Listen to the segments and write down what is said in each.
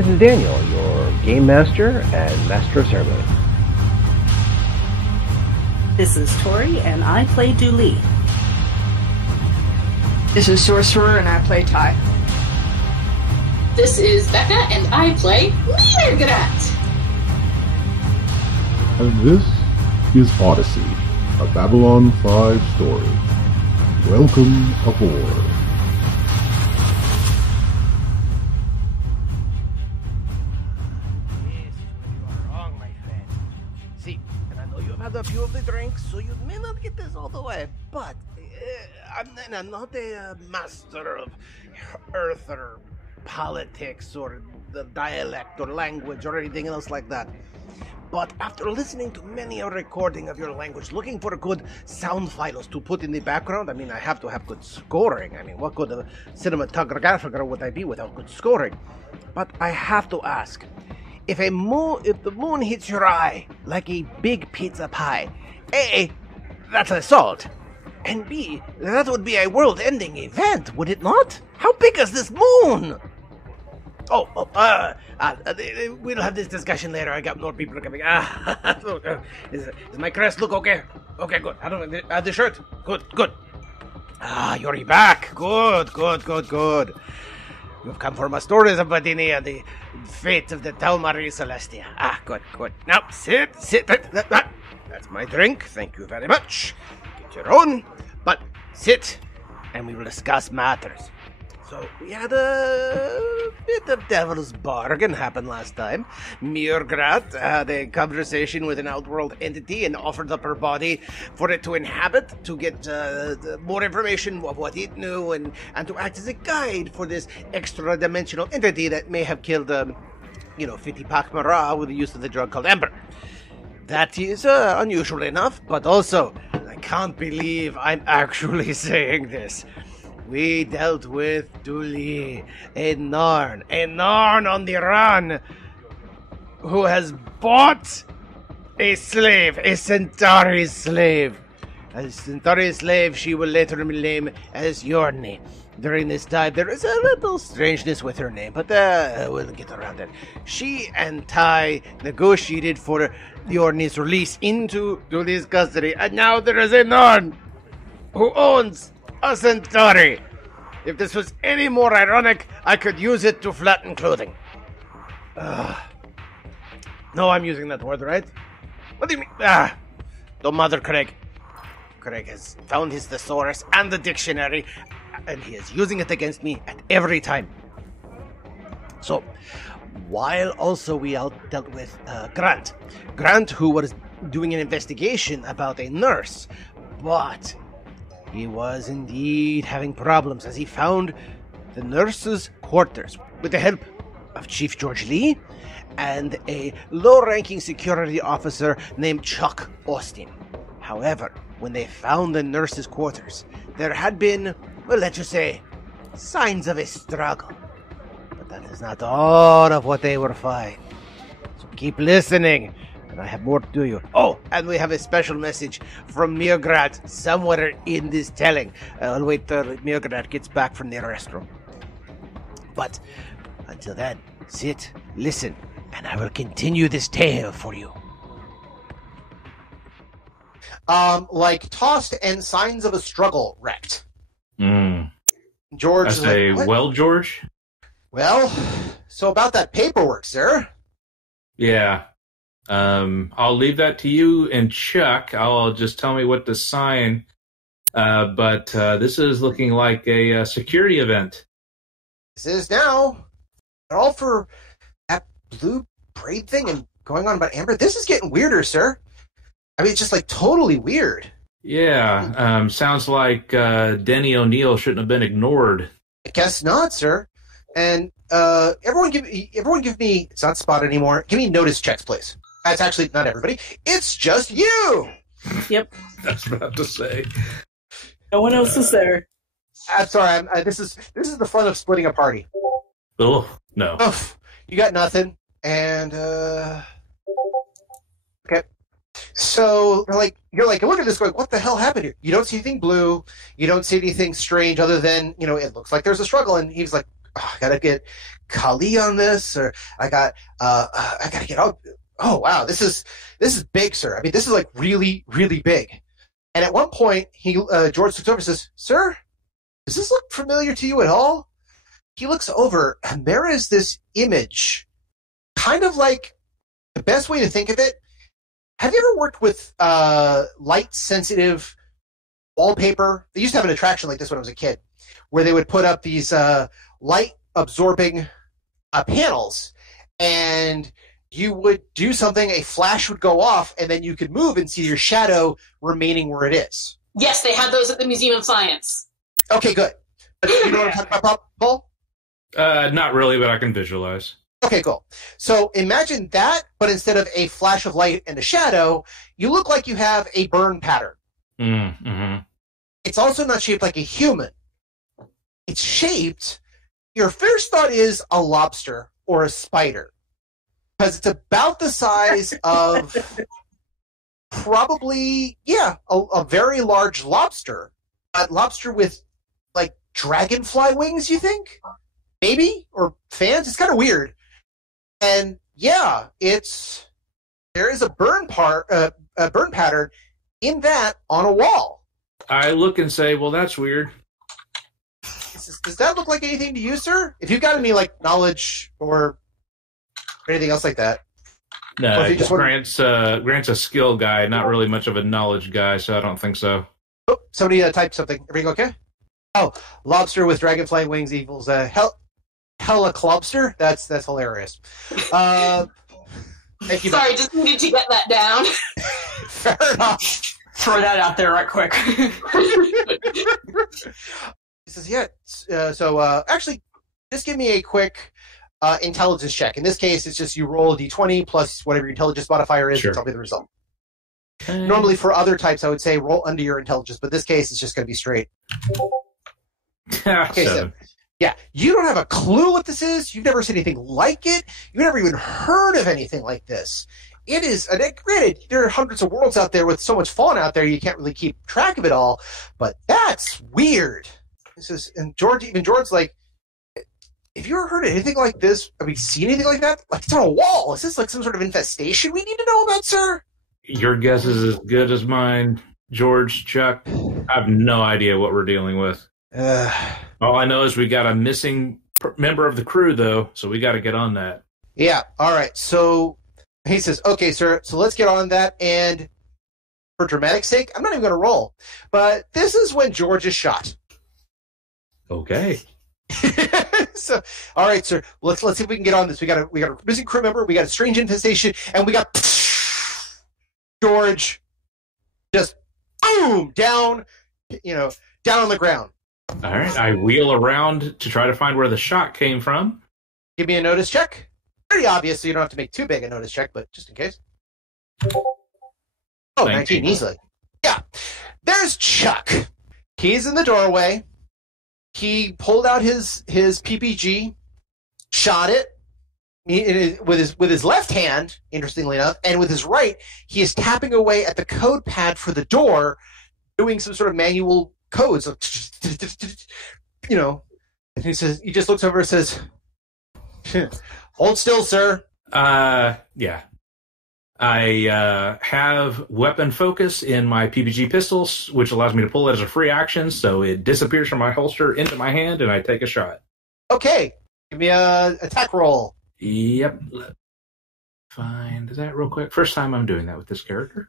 This is Daniel, your game master and master of ceremony. This is Tori, and I play Dooley. This is Sorcerer, and I play Ty. This is Becca, and I play Mirgrat. And this is Odyssey, a Babylon 5 story. Welcome aboard. Yes, you are wrong, my friend. See, and I know you've had a few of the drinks, so you may not get this all the way, but I'm not a master of earth or politics or the dialect or language or anything else like that. But after listening to many a recording of your language, looking for good sound files to put in the background, I have to have good scoring. What good of a cinematographer would I be without good scoring? But I have to ask, if the moon hits your eye like a big pizza pie, A, that's assault, and B, that would be a world-ending event, would it not? How big is this moon? We'll have this discussion later. I got more people coming. Does my crest look okay? Okay, good. I don't the shirt. Good. You're back. Good. You've come for my stories of Badini and the fate of the TauMarie Celestia. Good. Now, sit. That's my drink. Thank you very much. Get your own, but sit, and we will discuss matters. So, we had a bit of devil's bargain happen last time. Mirgrat had a conversation with an outworld entity and offered up her body for it to inhabit, to get more information of what it knew, and to act as a guide for this extra-dimensional entity that may have killed, Fiti pak'ma'ra with the use of the drug called Ember. That is unusual enough, but also, I can't believe I'm actually saying this. We dealt with Dooley, a Narn on the run, who has bought a slave, a Centauri slave. A Centauri slave she will later name as Yorni. During this time, there is a little strangeness with her name, but we'll get around it. She and Ty negotiated for Yorni's release into Dooley's custody, and now there is a Narn who owns a Centauri. If this was any more ironic, I could use it to flatten clothing. No, I'm using that word, right? What do you mean? Don't bother Craig. Craig has found his Thesaurus and the dictionary, and he is using it against me at every time. So, while also we all dealt with Grant, who was doing an investigation about a nurse, but he was indeed having problems as he found the nurse's quarters with the help of Chief George Lee and a low-ranking security officer named Chuck Austin. However, when they found the nurse's quarters, there had been, well, let's just say, signs of a struggle. But that is not all of what they were finding. So keep listening, and I have more to do you. Oh, and we have a special message from Mirgrat somewhere in this telling. I'll wait till Mirgrat gets back from the restroom. But until then, sit, listen, and I will continue this tale for you. Like tossed and signs of a struggle wrecked. George. I say, like, well, George? Well, so about that paperwork, sir. Yeah. I'll leave that to you and Chuck. I'll just tell me what to sign. But this is looking like a security event. This is now. They're all for that blue braid thing and going on about Amber. This is getting weirder, sir. It's just like totally weird. Yeah. Sounds like Denny O'Neill shouldn't have been ignored. I guess not, sir. And everyone give me. It's not Spot anymore. Give me notice checks, please. That's actually not everybody. It's just you. Yep. That's what I have to say. No one else is there. I'm sorry. This is the fun of splitting a party. Oh no. You got nothing. And okay. So you're like, look at this going, what the hell happened here? You don't see anything blue. You don't see anything strange other than, it looks like there's a struggle. And he's like, I gotta get Kali on this, or I gotta get out. Oh wow, this is big, sir. I mean, this is like really, really big. And at one point, George looks over and says, "Sir, does this look familiar to you at all?" He looks over, and there is this image, kind of like the best way to think of it. Have you ever worked with light-sensitive wallpaper? They used to have an attraction like this when I was a kid, where they would put up these light-absorbing panels, and you would do something, a flash would go off, and then you could move and see your shadow remaining where it is. Yes, they had those at the Museum of Science. Okay, good. You know what I'm talking about, Paul? Not really, but I can visualize. Okay, cool. So imagine that, but instead of a flash of light and a shadow, you look like you have a burn pattern. Mm-hmm. It's also not shaped like a human. It's shaped, your first thought is a lobster or a spider. Because it's about the size of probably, a very large lobster. A lobster with, like, dragonfly wings, you think? Maybe? Or fans? It's kind of weird. And, there is a burn pattern in that on a wall. I look and say, well, that's weird. Does that look like anything to you, sir? If you've got any, like, knowledge or anything else like that. No, Grant's a skill guy, not really much of a knowledge guy, so I don't think so. Oh, somebody typed something. Everything okay? Oh, lobster with dragonfly wings equals heliclobster? That's hilarious. Thank you. Sorry, just needed to get that down. Fair enough. Throw that out there right quick. He says, actually, just give me a quick intelligence check. In this case, it's just you roll a d20 plus whatever your intelligence modifier is, sure. And tell me the result. Okay. Normally, for other types, I would say roll under your intelligence, but in this case, it's just going to be straight. Okay, so, you don't have a clue what this is. You've never seen anything like it. You've never even heard of anything like this. It is, granted, there are hundreds of worlds out there with so much fauna out there, you can't really keep track of it all, but that's weird. And George's like, have you ever heard of anything like this? Have you seen anything like that? Like, it's on a wall. Is this like some sort of infestation we need to know about, sir? Your guess is as good as mine, George, Chuck. I have no idea what we're dealing with. All I know is we got a missing member of the crew, though, so we got to get on that. Yeah, all right. So he says, okay, sir, so let's get on that. And for dramatic sake, I'm not even going to roll. But this is when George is shot. Okay. So, all right, sir. Let's see if we can get on this. We got a missing crew member. We got a strange infestation, and we got George just boom down, down on the ground. All right. I wheel around to try to find where the shot came from. Give me a notice check. Pretty obvious, so you don't have to make too big a notice check, but just in case. Oh, 19 easily. Yeah. There's Chuck. He's in the doorway. He pulled out his PPG, shot it with his left hand, interestingly enough, and with his right, he is tapping away at the code pad for the door, doing some sort of manual codes. And he says, he just looks over and says, "Hold still, sir." Yeah. I have weapon focus in my PPG pistols, which allows me to pull it as a free action, so it disappears from my holster into my hand, and I take a shot. Okay. Give me a attack roll. Yep. Find that real quick. First time I'm doing that with this character.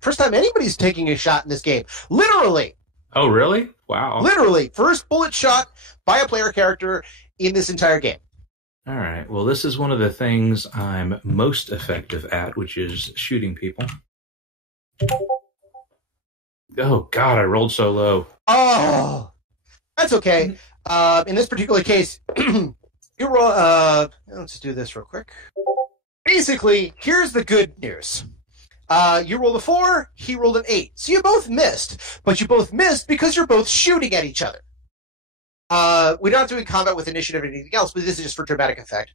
First time anybody's taking a shot in this game. Literally. Oh, really? Wow. Literally. First bullet shot by a player character in this entire game. All right. Well, this is one of the things I'm most effective at, which is shooting people. Oh, God, I rolled so low. Oh, that's okay. In this particular case, you roll... let's do this real quick. Basically, here's the good news. You rolled a 4, he rolled an 8. So you both missed, but you both missed because you're both shooting at each other. We're not doing combat with initiative or anything else, but this is just for dramatic effect.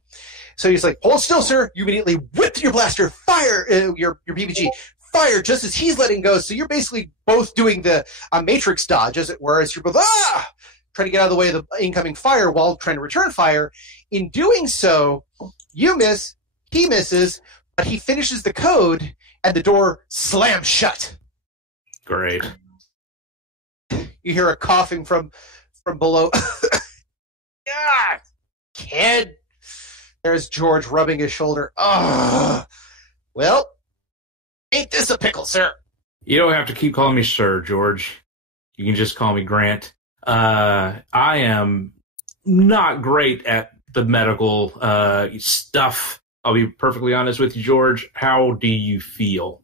So he's like, "Hold still, sir." You immediately whip your blaster, fire your BBG, fire just as he's letting go. So you're basically both doing the Matrix dodge, as it were, as you're both, try to get out of the way of the incoming fire while trying to return fire. In doing so, you miss, he misses, but he finishes the code, and the door slams shut. Great. You hear a coughing from below. Ah, kid. There's George rubbing his shoulder. Oh, well, ain't this a pickle, sir? You don't have to keep calling me sir, George. You can just call me Grant. I am not great at the medical stuff. I'll be perfectly honest with you, George. How do you feel?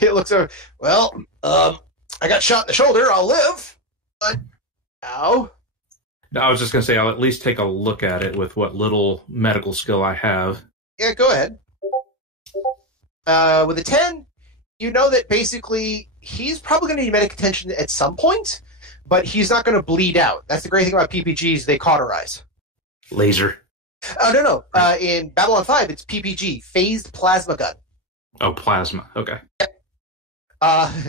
It looks over. Well, I got shot in the shoulder. I'll live. But, ow. I was just going to say, I'll at least take a look at it with what little medical skill I have. Yeah, go ahead. With a 10, you know that basically he's probably going to need medic attention at some point, but he's not going to bleed out. That's the great thing about PPGs. They cauterize. Laser. Oh, no. In Babylon 5, it's PPG, Phased Plasma Gun. Oh, plasma. Okay.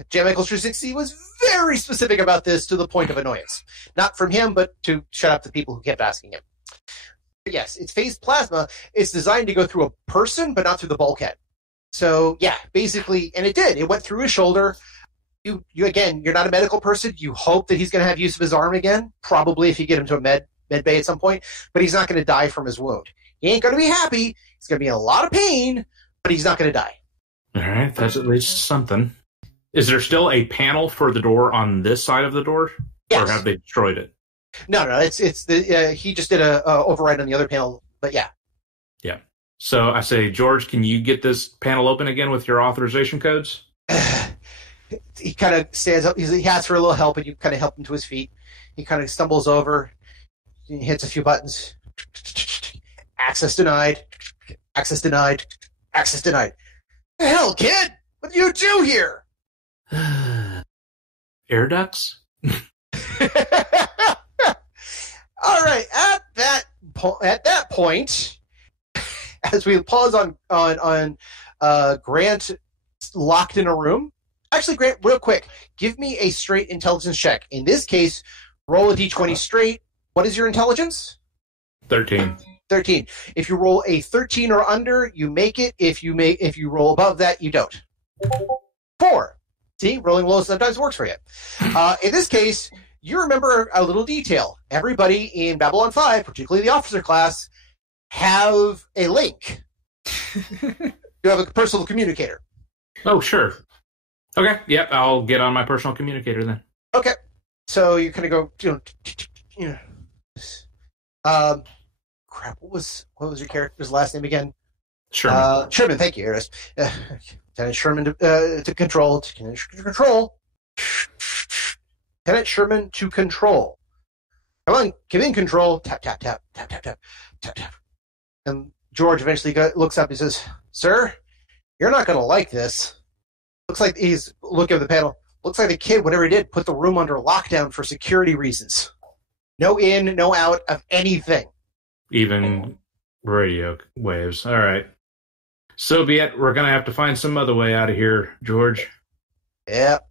J. Michaels 360 was very specific about this to the point of annoyance. Not from him, but to shut up the people who kept asking him. But yes, it's phased plasma. It's designed to go through a person, but not through the bulkhead. So, yeah, basically, and it did. It went through his shoulder. You again, you're not a medical person. You hope that he's going to have use of his arm again, probably if you get him to a med bay at some point, but he's not going to die from his wound. He ain't going to be happy. He's going to be in a lot of pain, but he's not going to die. All right, that's at least something. Is there still a panel for the door on this side of the door? Yes. Or have they destroyed it? No, it's the he just did a override on the other panel, but yeah. Yeah. So I say, George, can you get this panel open again with your authorization codes? He kind of stands up. He asks for a little help, and you kind of help him to his feet. He kind of stumbles over. He hits a few buttons. Access denied. Access denied. Access denied. The hell, kid? What do you do here? Air ducts? All right. At that point, as we pause on Grant locked in a room. Actually, Grant, real quick, give me a straight intelligence check. In this case, roll a d20 straight. What is your intelligence? 13. 13. If you roll a 13 or under, you make it. If you roll above that, you don't. 4. See, rolling low sometimes works for you. In this case, you remember a little detail. Everybody in Babylon 5, particularly the officer class, have a link. You have a personal communicator. Oh, sure. Okay, yep, I'll get on my personal communicator then. Okay. So you kind of go, crap, what was your character's last name again? Sherman. Sherman, thank you. Here it is. Lieutenant Sherman to control. Lieutenant control. Lieutenant Sherman to control. Come on, give in control. Tap, tap, tap, tap, tap, tap, tap, tap. And George eventually looks up and says, "Sir, you're not going to like this." Looks like he's looking at the panel. Looks like the kid, whatever he did, put the room under lockdown for security reasons. No in, no out of anything. Even radio waves. All right. So be it. We're going to have to find some other way out of here, George. Yep.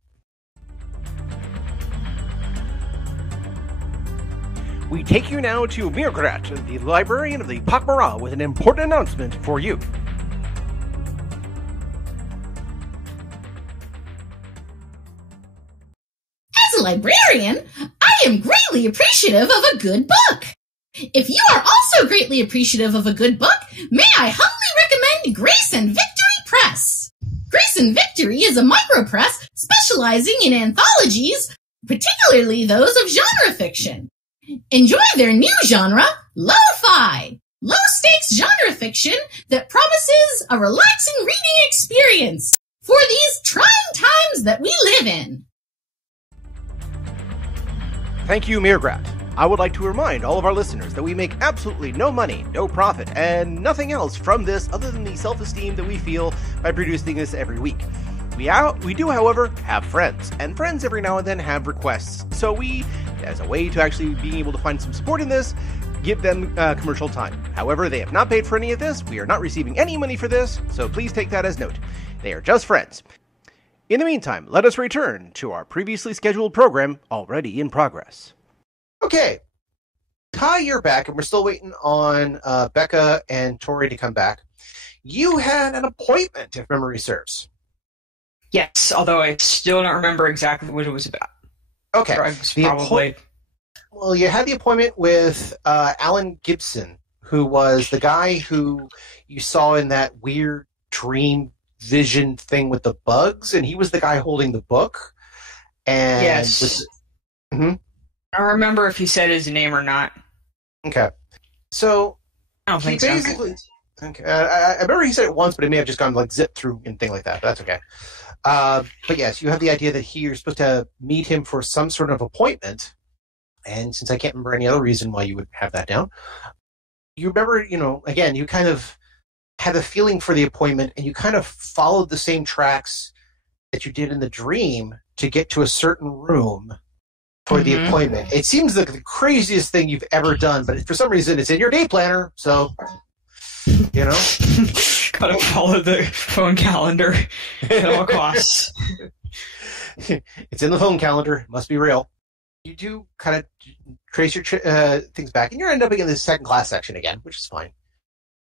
We take you now to Mirgrat, the librarian of the pak'ma'ra, with an important announcement for you. As a librarian, I am greatly appreciative of a good book. If you are also greatly appreciative of a good book, may I humbly recommend Grace and Victory Press. Grace and Victory is a micropress specializing in anthologies, particularly those of genre fiction. Enjoy their new genre, lo-fi, low-stakes genre fiction that promises a relaxing reading experience for these trying times that we live in. Thank you, Mirgrat. I would like to remind all of our listeners that we make absolutely no money, no profit, and nothing else from this other than the self-esteem that we feel by producing this every week. We do, however, have friends, and friends every now and then have requests. So we, as a way to actually being able to find some support in this, give them commercial time. However, they have not paid for any of this. We are not receiving any money for this, so please take that as note. They are just friends. In the meantime, let us return to our previously scheduled program already in progress. Okay. Ty, you're back, and we're still waiting on Becca and Tori to come back. You had an appointment, if memory serves. Yes, although I still don't remember exactly what it was about. Okay. Drugs, probably. Well, you had the appointment with Alan Gibson, who was the guy who you saw in that weird dream vision thing with the bugs, and he was the guy holding the book. And yes. I don't remember if he said his name or not. Okay. So, I don't think basically, so. Okay. I remember he said it once, but it may have just gone like zip through and thing like that, but that's okay. But yes, you have the idea that you're supposed to meet him for some sort of appointment. And since I can't remember any other reason why you would have that down, you remember, again, you kind of had a feeling for the appointment, and you kind of followed the same tracks that you did in the dream to get to a certain room for the appointment. It seems like the craziest thing you've ever done, but for some reason it's in your day planner, so, Gotta follow the phone calendar at all costs. It's in the phone calendar. It must be real. You do kind of trace your things back, and you end up in the second class section again, which is fine.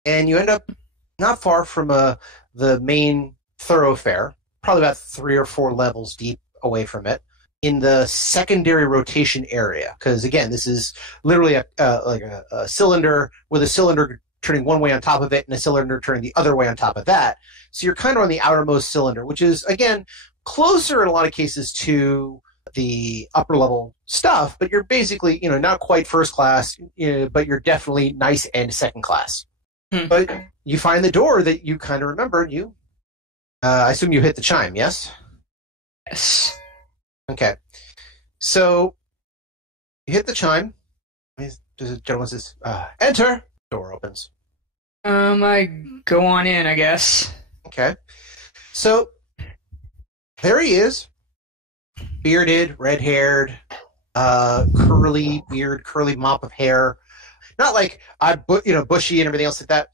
And you end up not far from the main thoroughfare, probably about 3 or 4 levels deep away from it, in the secondary rotation area. Because again, this is literally a cylinder with a cylinder turning one way on top of it and a cylinder turning the other way on top of that. So you're kind of on the outermost cylinder, which is, again, closer in a lot of cases to the upper level stuff, but you're basically, not quite first class, but you're definitely nice and second class. But you find the door that you kind of remember. I assume you hit the chime, yes? Yes. Okay. So you hit the chime. The gentleman says, enter. Door opens. I go on in, I guess. Okay. So there he is. Bearded, red-haired, curly beard, curly mop of hair. Not like bushy and everything else like that.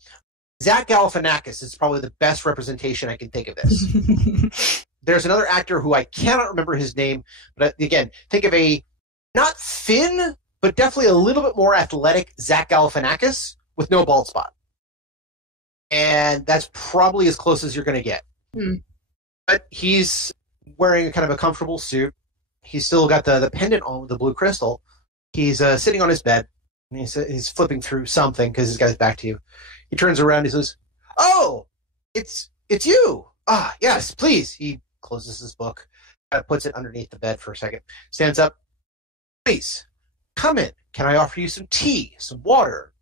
Zach Galifianakis is probably the best representation I can think of this. There's another actor who I cannot remember his name, but again, think of a not thin, but definitely a little bit more athletic Zach Galifianakis with no bald spot. And that's probably as close as you're going to get. But he's wearing a kind of a comfortable suit. He's still got the pendant on with the blue crystal. He's sitting on his bed, and he's flipping through something because he's got his back to you. He turns around and he says, "Oh, it's you. Ah, yes, please." He closes his book, puts it underneath the bed for a second, stands up. "Please, come in. Can I offer you some tea, some water,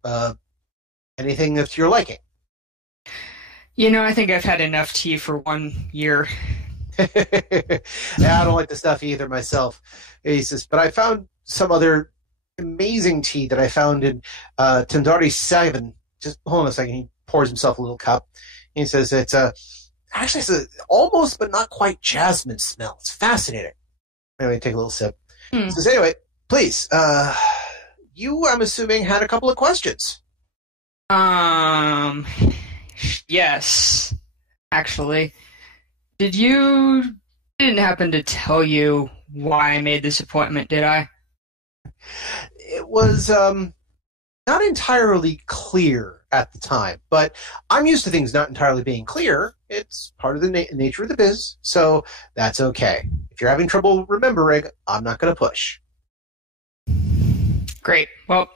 anything that's your liking?" I think I've had enough tea for 1 year. Yeah, I don't like the stuff either myself. He says, "But I found some other amazing tea that I found in TauMarie Celestia." Just hold on a second. He pours himself a little cup. He says, "It's actually it's a almost but not quite jasmine smell. It's fascinating." Anyway, take a little sip. He says, "Anyway, please, you, I'm assuming, had a couple of questions." Yes, actually. Didn't happen to tell you why I made this appointment, did I? It was not entirely clear at the time, but I'm used to things not entirely being clear. It's part of the nature of the biz, so that's okay. If you're having trouble remembering, I'm not going to push. Great. Well,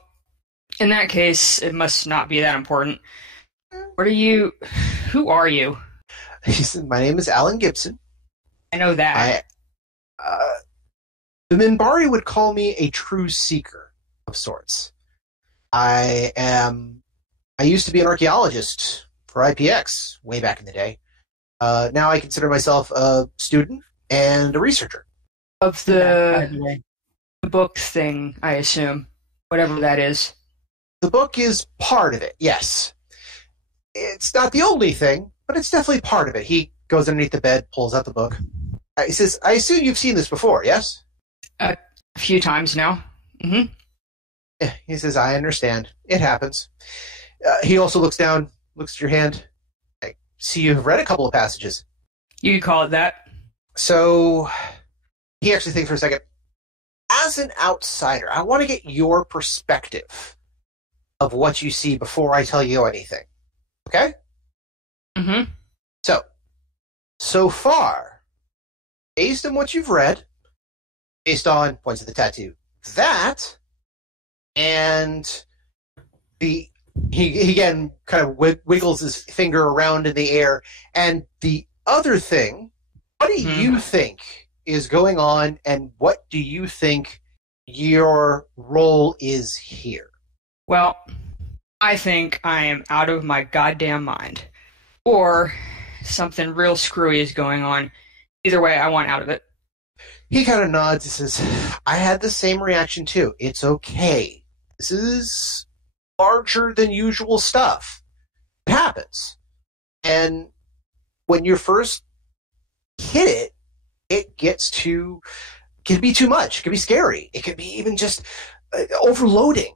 in that case, it must not be that important. Who are you? He said, "My name is Alan Gibson. I know that. The Minbari would call me a true seeker of sorts. I used to be an archaeologist for IPX way back in the day. Now I consider myself a student and a researcher." Of the book thing, I assume. Whatever that is. The book is part of it, yes. It's not the only thing, but it's definitely part of it. He goes underneath the bed, pulls out the book. He says, "I assume you've seen this before, yes?" A few times now. Yeah, he says, "I understand. It happens." He also looks down, looks at your hand. "I see you have read a couple of passages." You could call it that. So he actually thinks for a second. As as an outsider, I want to get your perspective of what you see before I tell you anything. Okay? Mm-hmm. So far, based on what you've read, based on points of the tattoo, that, and he again kind of wiggles his finger around in the air, and the other thing, what do you think is going on, and what do you think your role is here? Well, I think I am out of my goddamn mind. Or something real screwy is going on. Either way, I want out of it. He kind of nods and says, I had the same reaction too. It's okay. This is larger than usual stuff. It happens. And when you first hit it, it can be too much. It can be scary. It could be even just overloading.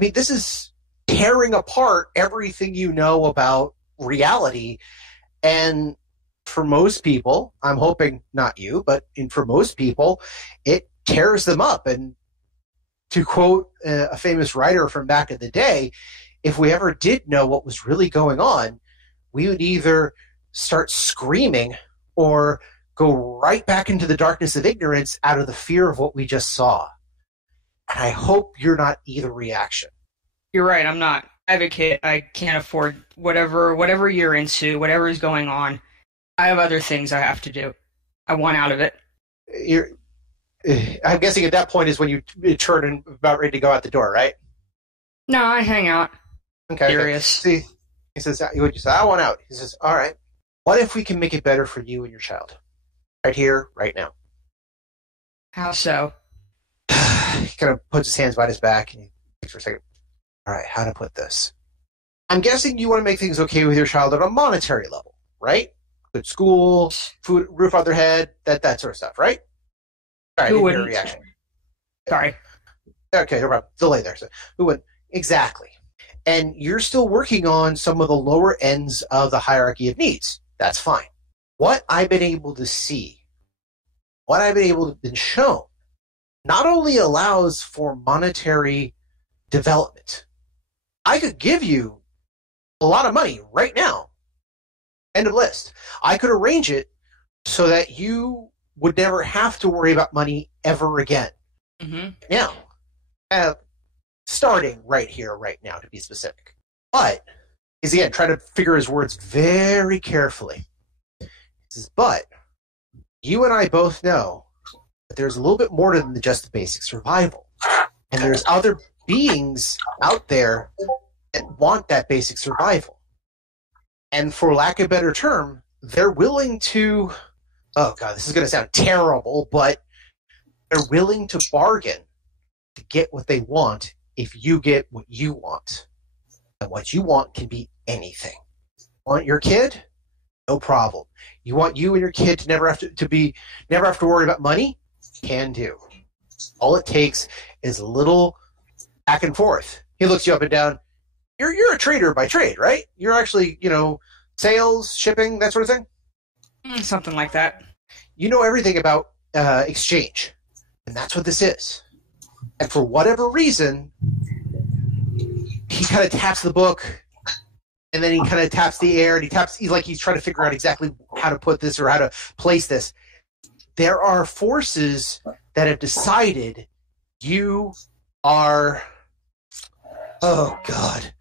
This is tearing apart everything you know about reality. And for most people, I'm hoping not you, but for most people, it tears them up. And to quote a famous writer from back in the day, if we ever did know what was really going on, we would either start screaming or go right back into the darkness of ignorance out of the fear of what we just saw. And I hope you're not either reaction. You're right, I'm not. I have a kid. I can't afford whatever you're into, whatever is going on. I have other things I have to do. I want out of it. I'm guessing at that point is when you turn and about ready to go out the door, right? No, I hang out. Okay. Curious. See, he says, "What you say? I want out." He says, "All right. What if we can make it better for you and your child, right here, right now?" How so? He kind of puts his hands behind his back and he thinks for a second. All right, how to put this? I'm guessing you want to make things okay with your child at a monetary level, right? Good school, food, roof on their head, that sort of stuff, right? All right, Who wouldn't? reaction. Sorry. Okay, no problem. Delay there. So, who wouldn't? Exactly. And you're still working on some of the lower ends of the hierarchy of needs. That's fine. What I've been able to see, what I've been able to been shown, not only allows for monetary development. I could give you a lot of money right now. End of list. I could arrange it so that you would never have to worry about money ever again. Mm-hmm. Now, starting right here, right now, to be specific. But, he's again trying to figure his words very carefully. He says, but, you and I both know that there's a little bit more than just the basic survival. And there's other beings out there that want that basic survival. And for lack of a better term, they're willing to, oh God, this is going to sound terrible, but they're willing to bargain to get what they want if you get what you want. And what you want can be anything. Want your kid? No problem. You want you and your kid to never have to worry about money? Can do. All it takes is a little back and forth. He looks you up and down. You're a trader by trade, right? You're actually, sales, shipping, that sort of thing? Something like that. You know everything about exchange. And that's what this is. And for whatever reason, he kind of taps the book, and then he kind of taps the air, and he's trying to figure out exactly how to put this or how to place this. There are forces that have decided you are... Oh, God.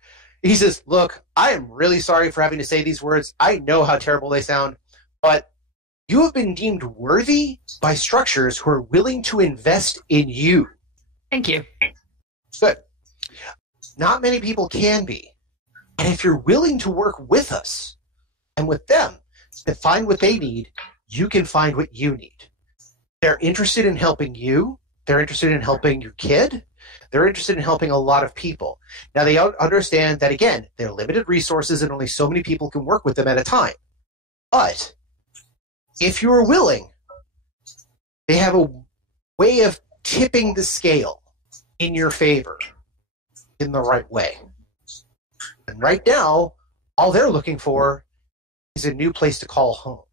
He says, look, I am really sorry for having to say these words. I know how terrible they sound, but you have been deemed worthy by structures who are willing to invest in you. Thank you. Good. Not many people can be. And if you're willing to work with us and with them to find what they need, you can find what you need. They're interested in helping you. They're interested in helping your kid. They're interested in helping a lot of people. Now, they understand that, again, they're limited resources and only so many people can work with them at a time. But if you're willing, they have a way of tipping the scale in your favor in the right way. And right now, all they're looking for is a new place to call home.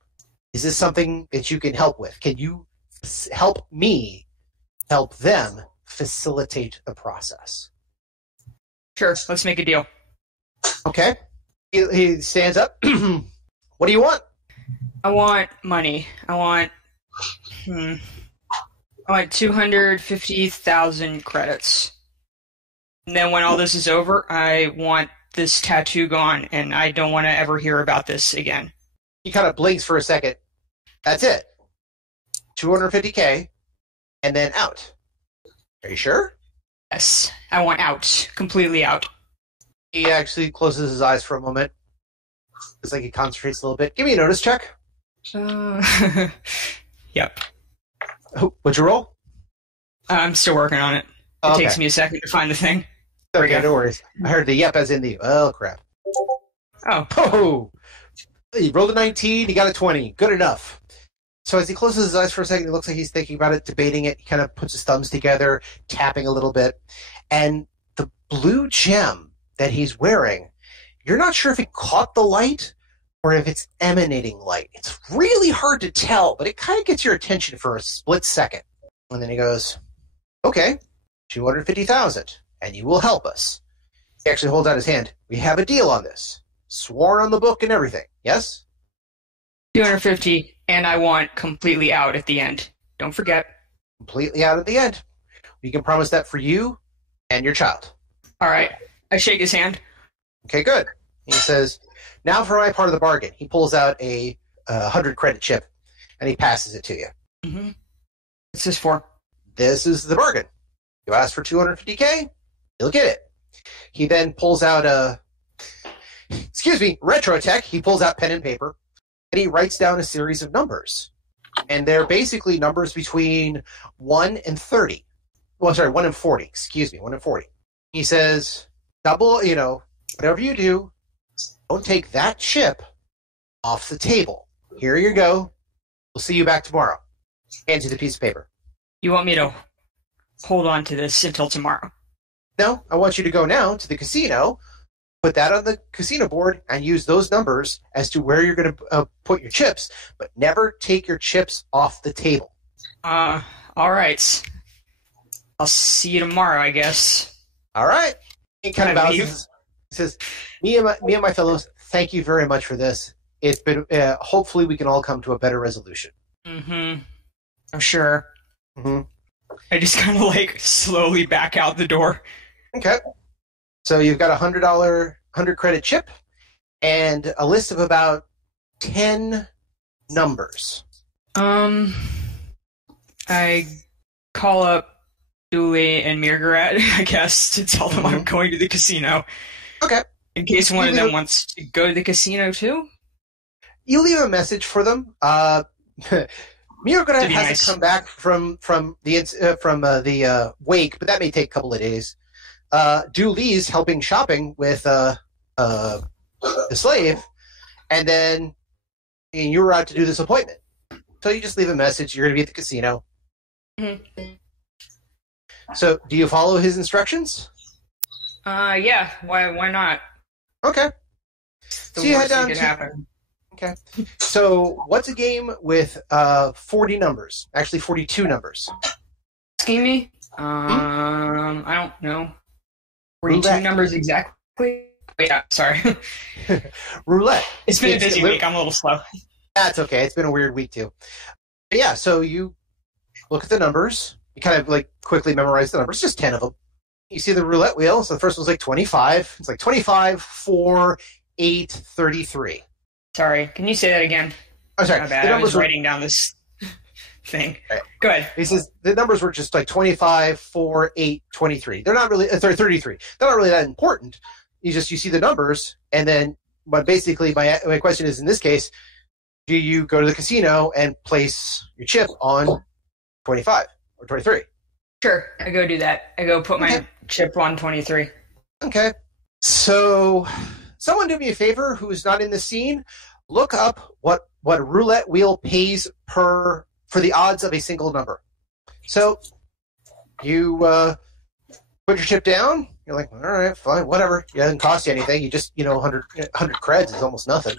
Is this something that you can help with? Can you help me help them facilitate the process. Sure, let's make a deal. Okay. He stands up. What do you want? I want money. I want 250,000 credits. And then when all this is over, I want this tattoo gone, and I don't want to ever hear about this again. He kind of blinks for a second. That's it. 250K, and then out. Are you sure? Yes, I want out. Completely out. He actually closes his eyes for a moment. It's like he concentrates a little bit. Give me a notice check. Yep. Oh, what'd you roll? I'm still working on it. It takes me a second to find the thing. Okay, no worries. I heard the yep as in the, oh, crap. Oh! He rolled a 19, he got a 20. Good enough. So as he closes his eyes for a second, it looks like he's thinking about it, debating it. He kind of puts his thumbs together, tapping a little bit. And the blue gem that he's wearing, you're not sure if it caught the light or if it's emanating light. It's really hard to tell, but it kind of gets your attention for a split second. And then he goes, okay, 250,000, and you will help us. He actually holds out his hand. We have a deal on this. Sworn on the book and everything. Yes? 250, and I want completely out at the end. Don't forget. Completely out at the end. We can promise that for you and your child. All right. I shake his hand. Okay, good. He says, now for my part of the bargain. He pulls out a 100 credit chip, and he passes it to you. Mm-hmm. What's this for? This is the bargain. You ask for 250K, you'll get it. He then pulls out retro tech. He pulls out pen and paper, and he writes down a series of numbers. And they're basically numbers between 1 and 30. Well, sorry, 1 and 40. 1 and 40. He says, whatever you do, don't take that chip off the table. Here you go. We'll see you back tomorrow. Hands you the piece of paper. You want me to hold on to this until tomorrow? No, I want you to go now to the casino, put that on the casino board, and use those numbers as to where you're going to put your chips, but never take your chips off the table. All right. I'll see you tomorrow, I guess. All right. He kind of bows. He says, me and my fellows, thank you very much for this. It's been, hopefully we can all come to a better resolution. Mm-hmm. I'm sure. Mm-hmm. I just kind of slowly back out the door. Okay. So you've got a $100 credit chip and a list of about 10 numbers. I call up Dooley and Mirgarat, I guess, to tell them I'm going to the casino. Okay. In case one of them wants to go to the casino too? You leave a message for them. Mirgarat has to come back from the wake, but that may take a couple of days. Dooley's helping shopping with the slave, and then you're out to do this appointment. So you just leave a message. You're going to be at the casino. Mm-hmm. So, do you follow his instructions? Yeah. Why not? Okay. The worst that could happen. Okay. So, what's a game with 40 numbers? Actually, 42 numbers. Asking me? I don't know. 42 Roulette. Numbers exactly? Wait, sorry. Roulette. It's been a busy week. I'm a little slow. That's okay. It's been a weird week, too. But yeah, so you look at the numbers. You kind of quickly memorize the numbers. Just 10 of them. You see the roulette wheel. So the first one's 25. It's 25, 4, 8, 33. Sorry, can you say that again? Oh, sorry. My bad. I was writing down this thing. Right. Go ahead. He says the numbers were just 25, 4, 8, 23. They're not really, 33. They're not really that important. You see the numbers, and then, but basically my question is, in this case, do you go to the casino and place your chip on 25 or 23? Sure, I go do that. I go put my chip on 23. Okay. So, someone do me a favor who's not in the scene. Look up what a roulette wheel pays for the odds of a single number. So, you put your chip down. You're like, all right, fine, whatever. It doesn't cost you anything. You just, 100 creds is almost nothing.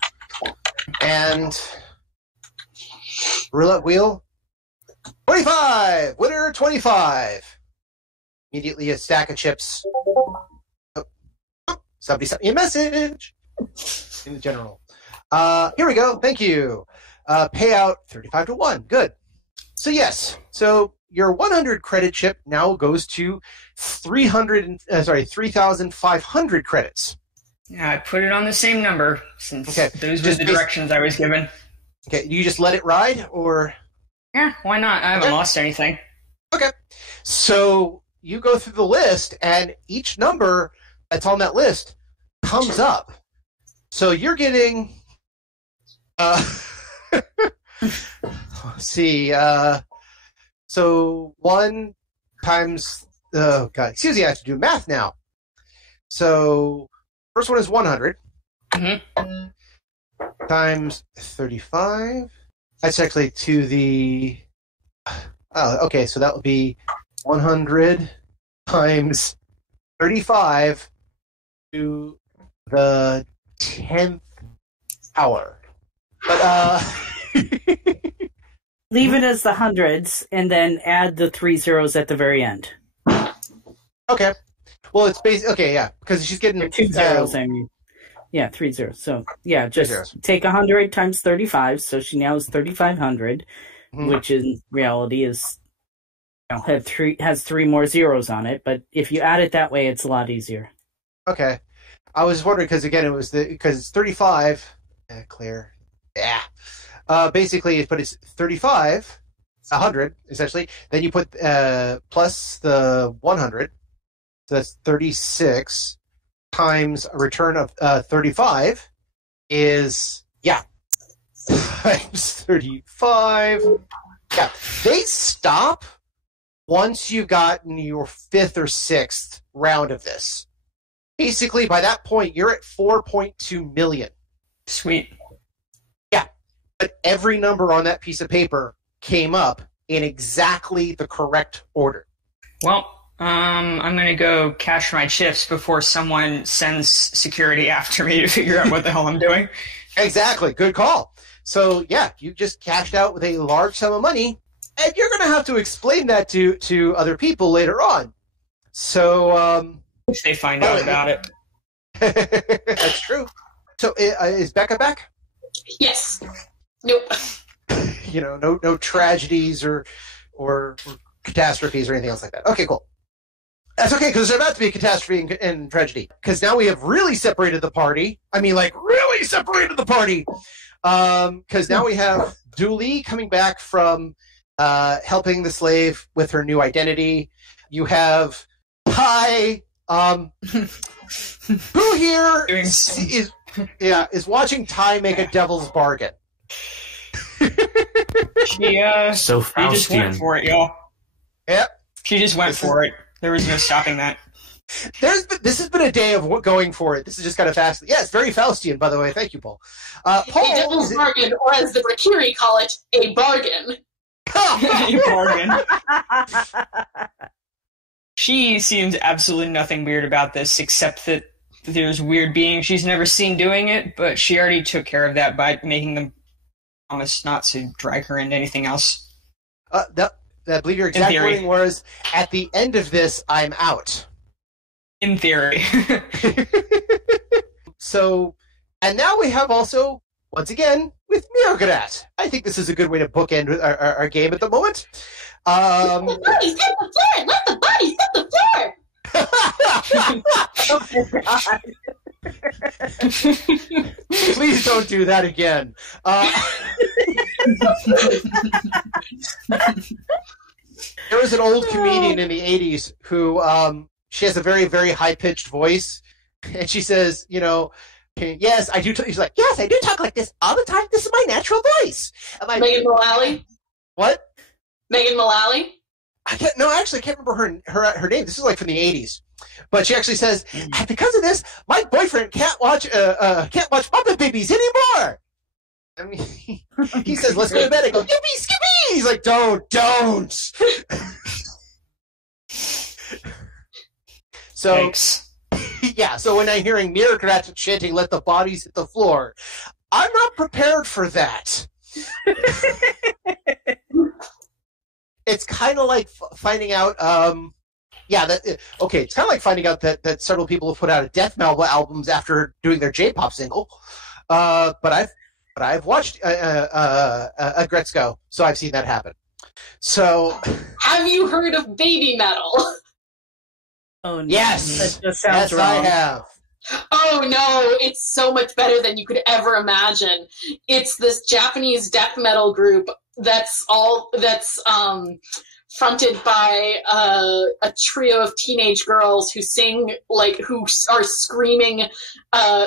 And roulette wheel 25! Winner 25! Immediately a stack of chips. Somebody sent me a message in the general. Here we go. Thank you. Payout 35 to 1. Good. So yes. So your 100 credit chip now goes to 3,500 credits. Yeah, I put it on the same number since those were Just the directions I was given. Okay. You just let it ride, or? Yeah, why not? I haven't lost anything. Okay. So you go through the list, and each number that's on that list comes up. So you're getting, let's see, so 1 times, oh God, excuse me, I have to do math now. So first one is 100 times 35. That's actually to the, okay, so that would be 100 times 35 to the 10th power. But, Leave it as the hundreds, and then add the 3 zeros at the very end. Okay. Well, it's basically, okay, yeah, because she's getting... 2 zeros, I mean. Yeah, 3 zeros. So, yeah, just take 100 times 35, so she now has 3,500, which in reality is, has 3 more zeros on it, but if you add it that way, it's a lot easier. Okay. I was wondering, because again, because it's 35... clear. Yeah. Basically, but it's 35, 100, essentially. Then you put plus the 100, so that's 36, times a return of 35 is, times 35. Yeah, they stop once you've gotten your 5th or 6th round of this. Basically, by that point, you're at 4.2 million. Sweet. Yeah, but every number on that piece of paper came up in exactly the correct order. Well, I'm going to go cash my chips before someone sends security after me to figure out what the hell I'm doing. Exactly. Good call. So, yeah, you just cashed out with a large sum of money, and you're going to have to explain that to other people later on. So, if they find out about it. That's true. So, is Becca back? Yes. Nope. No tragedies or catastrophes or anything else like that. Okay, cool. That's okay, because there's about to be a catastrophe and tragedy. Because now we have really separated the party. I mean, like, really separated the party. Because now we have Dooley coming back from helping the slave with her new identity. You have Ty, who here is watching Ty make a devil's bargain. She just went for it, y'all. Yep. She just went for it. There was no stopping that. This has been a day of going for it. This is just kind of fast. Yeah, it's very Faustian, by the way. Thank you, Paul. Paul, a devil's bargain, or as the Bracuri call it, a bargain. A bargain. She seems absolutely nothing weird about this, except that there's weird beings she's never seen doing it, but she already took care of that by making them promise not to drag her into anything else. I believe your exact wording was, at the end of this, I'm out. In theory. So, and now we have also, once again, with Mirograt. I think this is a good way to bookend our game at the moment. Let the bodies hit the floor! Let the bodies hit the floor! Please don't do that again. There was an old comedian in the 80s who she has a very, very high-pitched voice, and she says, yes, I do. She's like, yes, I do talk like this all the time. This is my natural voice. Megan Mullally? What? Megan Mullally? I can't remember her name. This is like from the 80s. But she actually says, because of this, my boyfriend can't watch Muppet Babies anymore. I mean, he says, let's go to bed. I go, yippee, skippy! He's like, don't. So, thanks. Yeah, so when I'm hearing Mirograt chanting, let the bodies hit the floor, I'm not prepared for that. it's kind of like finding out. It's kind of like finding out that several people have put out death metal albums after doing their J-pop single. But I've watched Gretzko, so I've seen that happen. So, have you heard of baby metal? Oh no. Yes, that sounds wrong. I have. Oh no, it's so much better than you could ever imagine. It's this Japanese death metal group that's fronted by a trio of teenage girls who sing, who are screaming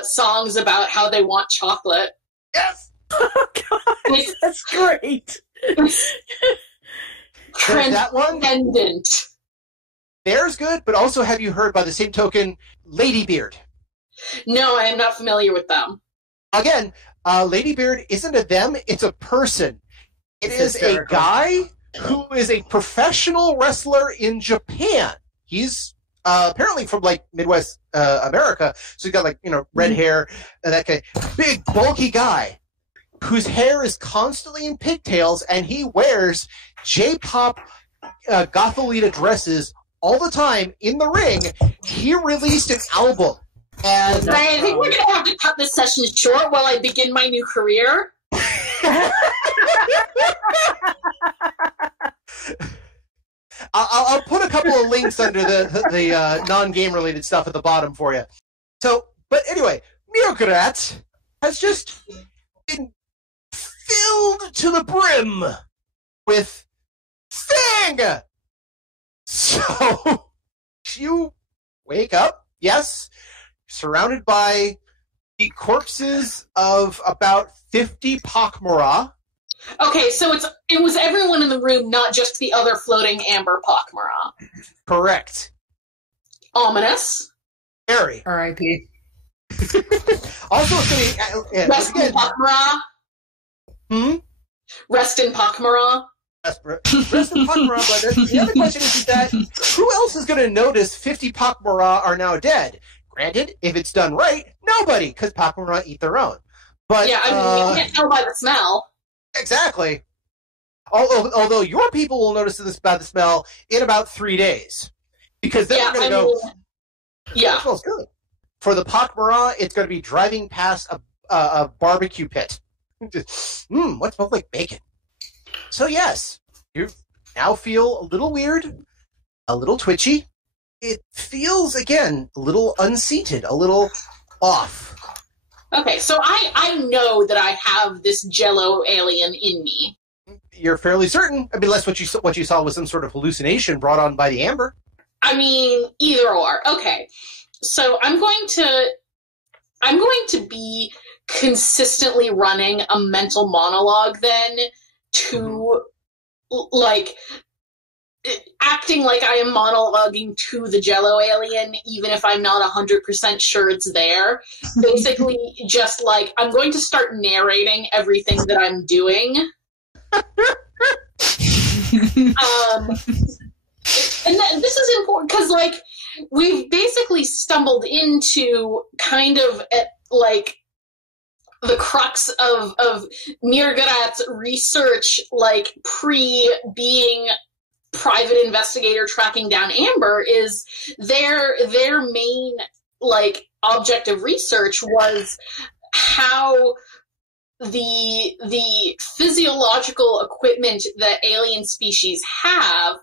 songs about how they want chocolate. Yes! Oh, God, that's great. That one? Transcendent. There's good, but also have you heard, by the same token, Ladybeard? No, I am not familiar with them. Again, Ladybeard isn't a them, it's a person. It is a guy who is a professional wrestler in Japan. He's apparently from Midwest America, so he's got red hair and that kind of big bulky guy whose hair is constantly in pigtails, and he wears J-pop Gotholita dresses all the time in the ring. He released an album, and I think we're gonna have to cut this session short while I begin my new career. I'll put a couple of links under the non-game related stuff at the bottom for you. So, but anyway, Mirograt has just been filled to the brim with thing. So you wake up, yes, surrounded by the corpses of about 50 pak'ma'ra. Okay, so it was everyone in the room, not just the other floating amber pak'ma'ra. Correct. Ominous. Very. R.I.P. Also, it's going to be... Rest in pak'ma'ra. Rest in pak'ma'ra. Rest in pak'ma'ra, but the other question is that who else is going to notice 50 pak'ma'ra are now dead? Granted, if it's done right, nobody, because pak'ma'ra eat their own. But yeah, I mean, you can't tell by the smell. Exactly. Although your people will notice this bad smell in about 3 days, because then we're going to go. Yeah, it smells good. For the pak'ma'ra, it's going to be driving past a barbecue pit. What smells like bacon? So yes, you now feel a little weird, a little twitchy. It feels again a little unseated, a little off. Okay, so I know that I have this Jello alien in me. You're fairly certain. I mean, unless what you saw was some sort of hallucination brought on by the amber. I mean, either or. Okay, so I'm going to be consistently running a mental monologue then to acting like I am monologuing to the Jello alien, even if I'm not 100% sure it's there. Basically, just I'm going to start narrating everything that I'm doing. And this is important because, we've basically stumbled into kind of the crux of Mirograt's research, pre-being private investigator tracking down Amber, is their main object of research was how the physiological equipment that alien species have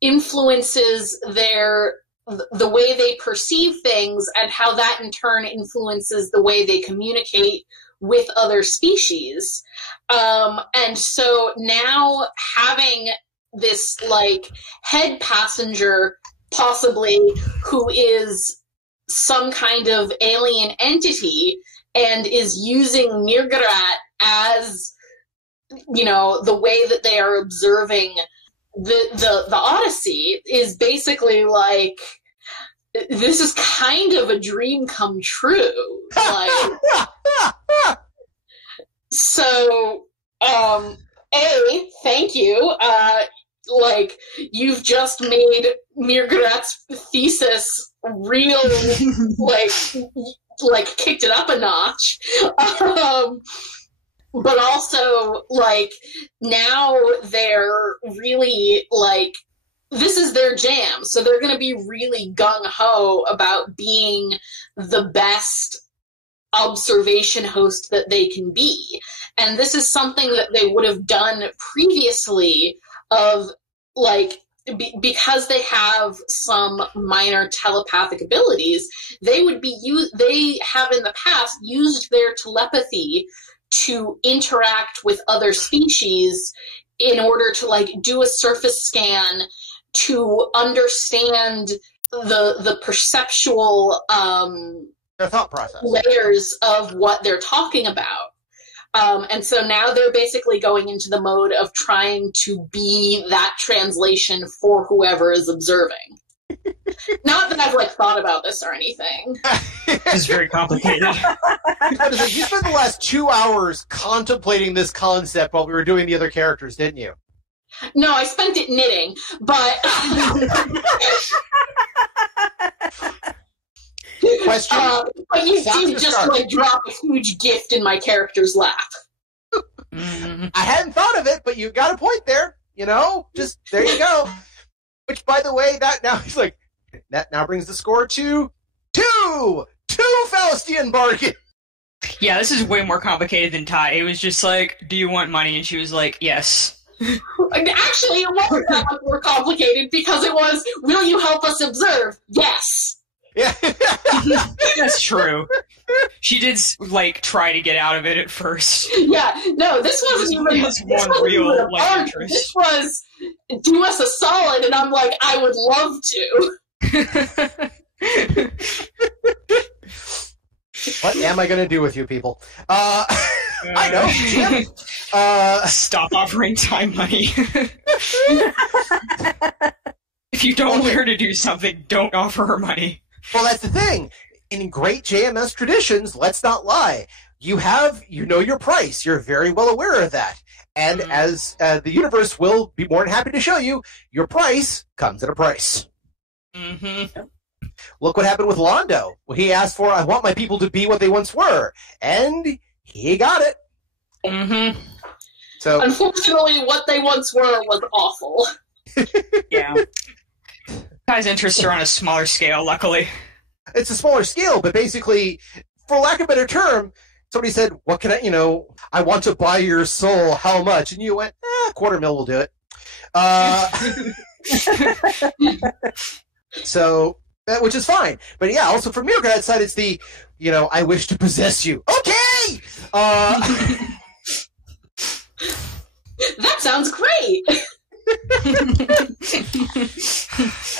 influences the way they perceive things, and how that in turn influences the way they communicate with other species. And so now having this head passenger possibly who is some kind of alien entity and is using Mirograt as the way that they are observing the Odyssey is basically this is kind of a dream come true. So thank you. You've just made Mirograt's thesis real, kicked it up a notch. but also, like, now they're really, like, this is their jam, so they're going to be really gung-ho about being the best observation host that they can be. And this is something that they would have done previously of, like, because they have some minor telepathic abilities, they have in the past used their telepathy to interact with other species in order to, like, do a surface scan to understand the perceptual their thought process layers of what they're talking about. And so now they're basically going into the mode of trying to be that translation for whoever is observing. Not that I've, like, thought about this or anything. It's very complicated. You spent the last 2 hours contemplating this concept while we were doing the other characters, didn't you? No, I spent it knitting, but... Question? But you did just, like, drop a huge gift in my character's lap. I hadn't thought of it, but you got a point there. You know? Just, there you go. Which, by the way, that now brings the score to 2! 2 Faustian bargain! Yeah, this is way more complicated than Ty. It was just like, do you want money? And she was like, yes. Actually, it wasn't that much more complicated because it was, will you help us observe? Yes. Yeah. That's true. She did, like, try to get out of it at first. Yeah, no, this wasn't even one real, like, interest. This was, do us a solid, and I'm like, I would love to. What am I going to do with you people? I know, Jim. Stop offering time money. If you don't want her to do something, don't offer her money. Well, that's the thing. In great JMS traditions, let's not lie. You know your price. You're very well aware of that. And as the universe will be more than happy to show you, your price comes at a price. Mm-hmm. Look what happened with Londo. He asked for, I want my people to be what they once were. And he got it. Mm-hmm. So, unfortunately, what they once were was awful. Yeah. Guy's interests are on a smaller scale, luckily. It's a smaller scale, but basically, for lack of a better term, somebody said, what can I want to buy your soul, how much? And you went, $250,000 will do it. So, which is fine. But yeah, also from Mirgrad's side, it's the, I wish to possess you. Okay! That sounds great!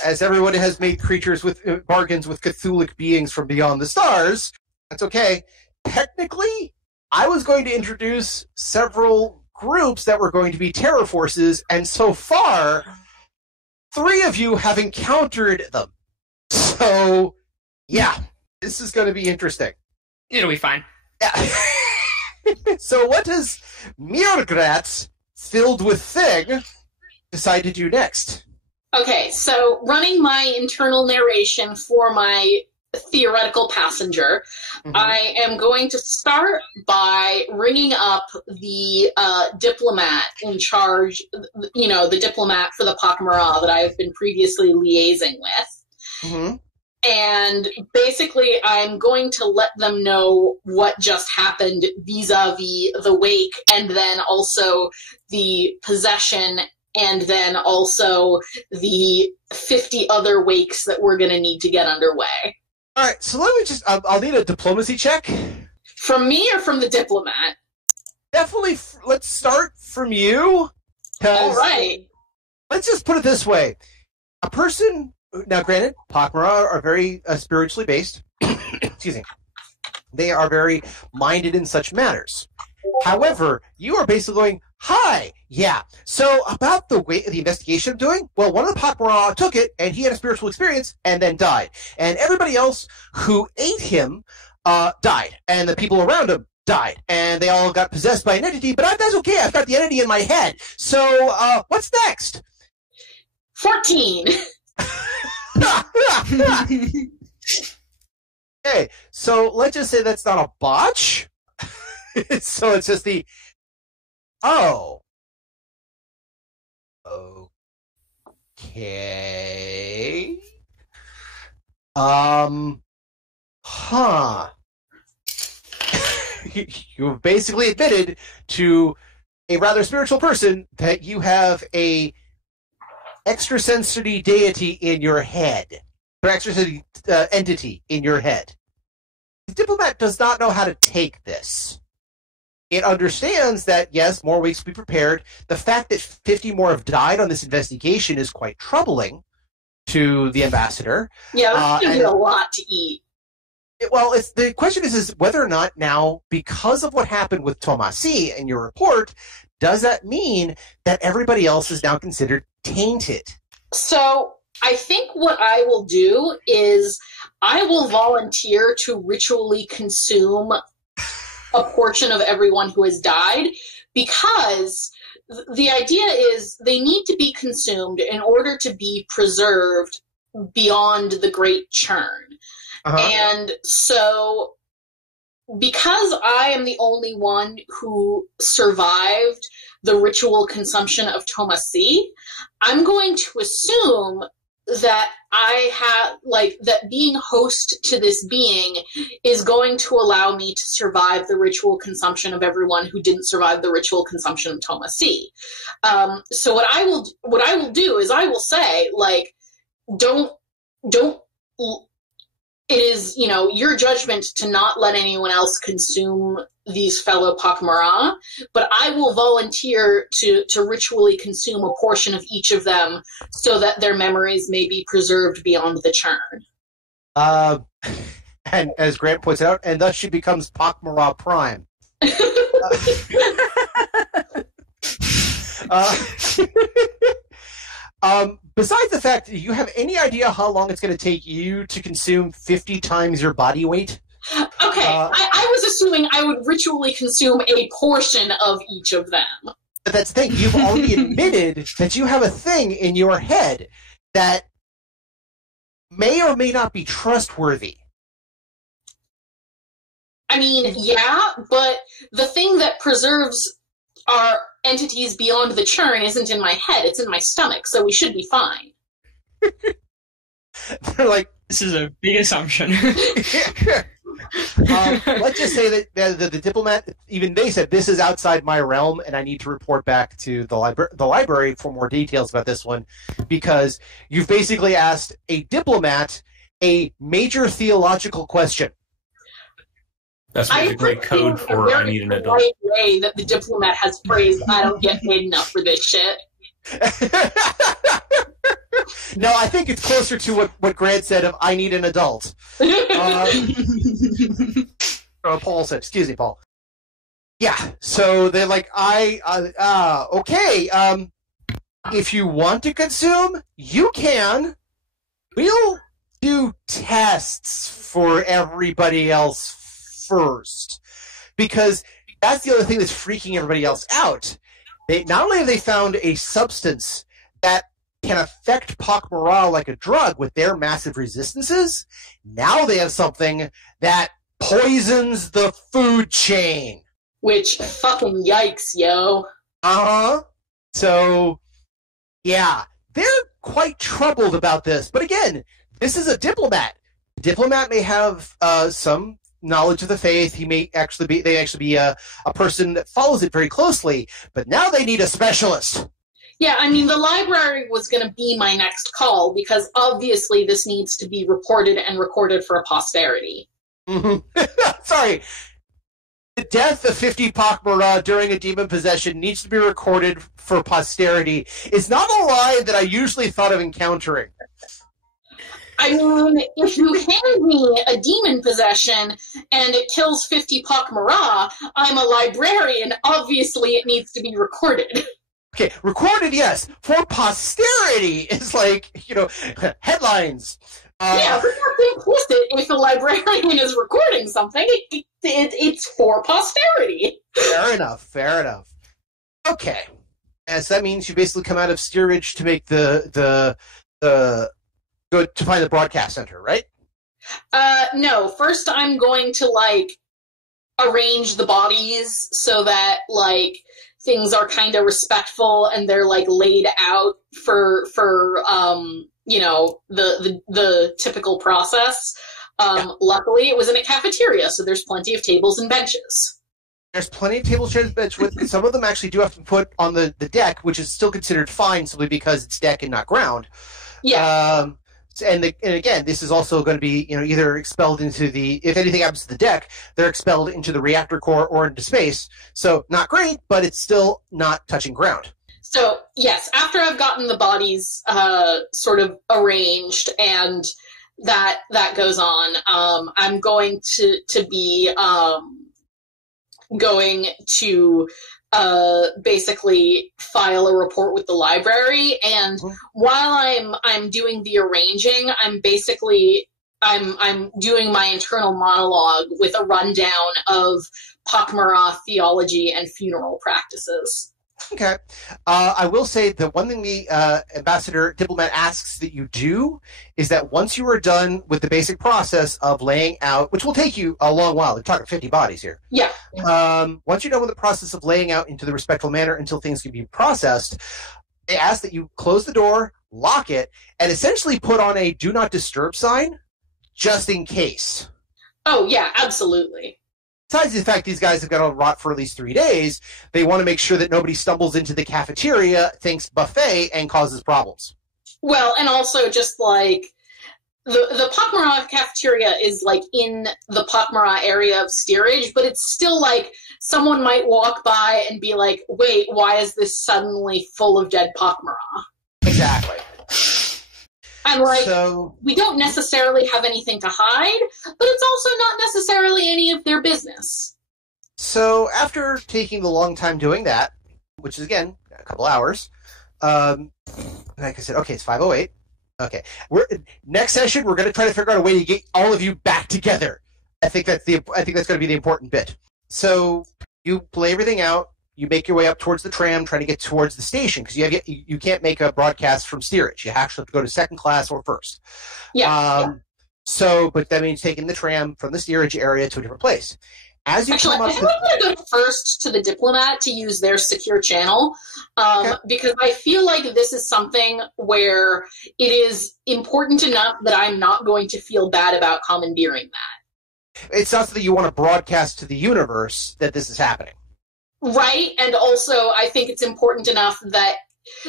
As everyone has made creatures with bargains with Cthulhic beings from beyond the stars, that's okay. Technically, I was going to introduce several groups that were going to be terror forces, and so far, 3 of you have encountered them. So, yeah, this is going to be interesting. It'll be fine. Yeah. So what does Mirgrad's filled with thing decide to do next? Okay, so running my internal narration for my theoretical passenger, I am going to start by ringing up the diplomat in charge, the diplomat for the pak'ma'ra that I've been previously liaising with. And basically, I'm going to let them know what just happened vis-a-vis the wake, and then also the possession, and then also the 50 other wakes that we're going to need to get underway. All right, so let me just... I'll need a diplomacy check. From me or from the diplomat? Definitely, let's start from you. All right. Let's just put it this way. A person... Now, granted, pak'ma'ra are very spiritually based. Excuse me. They are very minded in such matters. However, you are basically going, hi, yeah. So about the investigation I'm doing, well, one of the pak'ma'ra took it, and he had a spiritual experience, and then died. And everybody else who ate him died, and the people around him died, and they all got possessed by an entity, but that's okay, I've got the entity in my head. So, what's next? 14. Okay, so let's just say that's not a botch. So it's just the, oh, okay, huh. You've basically admitted to a rather spiritual person that you have a extrasensory deity in your head, or extrasensory entity in your head. The diplomat does not know how to take this. It understands that, yes, more weeks to be prepared. The fact that 50 more have died on this investigation is quite troubling to the ambassador. Yeah, that's going to be a lot to eat. Well, the question is whether or not now, because of what happened with TauMarie and your report, does that mean that everybody else is now considered tainted? So I think what I will do is I will volunteer to ritually consume a portion of everyone who has died, because the idea is they need to be consumed in order to be preserved beyond the great churn. And so, because I am the only one who survived the ritual consumption of TauMarie, I'm going to assume that I have, that being host to this being is going to allow me to survive the ritual consumption of everyone who didn't survive the ritual consumption of TauMarie. So what I will do is I will say, don't. It is, your judgment to not let anyone else consume these fellow pak'ma'ra, but I will volunteer to ritually consume a portion of each of them so that their memories may be preserved beyond the churn. And as Grant points out, and thus she becomes pak'ma'ra Prime. Besides the fact, do you have any idea how long it's going to take you to consume 50 times your body weight? Okay, I was assuming I would ritually consume a portion of each of them. But that's the thing, you've already admitted that you have a thing in your head that may or may not be trustworthy. I mean, yeah, but the thing that preserves our entities beyond the churn isn't in my head, it's in my stomach, so we should be fine. They're like, this is a big assumption. Let's just say that the diplomat, even they said, this is outside my realm, and I need to report back to the library for more details about this one, because you've basically asked a diplomat a major theological question. That's basically code for I need an adult. Right way that the diplomat has phrased, I don't get paid enough for this shit. No, I think it's closer to what Grant said of I need an adult. Paul said, excuse me, Paul. Yeah, so they're like, okay, if you want to consume, you can. We'll do tests for everybody else first, because that's the other thing that's freaking everybody else out. Not only have they found a substance that can affect pak'ma'ra like a drug with their massive resistances, now they have something that poisons the food chain. Which, fucking yikes, yo. So, yeah, they're quite troubled about this. But again, this is a diplomat. The diplomat may have some knowledge of the faith. They may actually be a person that follows it very closely, but now they need a specialist. Yeah, I mean, the library was going to be my next call, because obviously this needs to be reported and recorded for posterity. Sorry. The death of 50 pak'ma'ra during a demon possession needs to be recorded for posterity. It's not a line that I usually thought of encountering. I mean, if you hand me a demon possession and it kills 50 pak'ma'ra, I'm a librarian. Obviously, it needs to be recorded. Okay, recorded, yes. For posterity, it's like, headlines. Yeah, but that's implicit. If a librarian is recording something, it's for posterity. Fair enough. Okay. So that means you basically come out of steerage to make the go to find the broadcast center, right? No. First, I'm going to, arrange the bodies so that, like, things are kind of respectful and they're, like, laid out for you know, the typical process. Luckily, it was in a cafeteria, so there's plenty of tables and benches. There's plenty of tables, chairs, benches. Some of them actually do have to put on the deck, which is still considered fine simply because it's deck and not ground. Yeah. And again, this is also going to be, you know, either expelled into if anything happens to the deck, they're expelled into the reactor core or into space. So not great, but it's still not touching ground. So, yes, after I've gotten the bodies sort of arranged and that goes on, I'm going to be going to basically file a report with the library, and while I'm doing the arranging, I'm doing my internal monologue with a rundown of pak'ma'ra theology and funeral practices. Okay. I will say the one thing the ambassador diplomat asks that you do is that once you are done with the basic process of laying out, which will take you a long while, we're talking 50 bodies here. Yeah. Once you're done with the process of laying out into the respectful manner until things can be processed, they ask that you close the door, lock it, and essentially put on a do not disturb sign just in case. Oh, yeah, absolutely. Besides the fact these guys have got to rot for at least 3 days, they want to make sure that nobody stumbles into the cafeteria, thinks buffet, and causes problems. Well, and also just like the pak'ma'ra cafeteria is like in the pak'ma'ra area of steerage, but it's still like someone might walk by and be like, wait, why is this suddenly full of dead pak'ma'ra? Exactly. And, like, so, we don't necessarily have anything to hide, but it's also not necessarily any of their business. So, after taking the long time doing that, which is, again, a couple hours, like I said, okay, it's 5:08. Okay. Next session, we're going to try to figure out a way to get all of you back together. I think that's going to be the important bit. So, you play everything out. You make your way up towards the tram, trying to get towards the station, because you can't make a broadcast from steerage. You actually have to go to second class or first. Yeah. So, but that means taking the tram from the steerage area to a different place. As you Actually, I think I'm going to go first to the diplomat to use their secure channel, because I feel like this is something where it is important enough that I'm not going to feel bad about commandeering that. It's not that you want to broadcast to the universe that this is happening. Right, and also I think it's important enough that,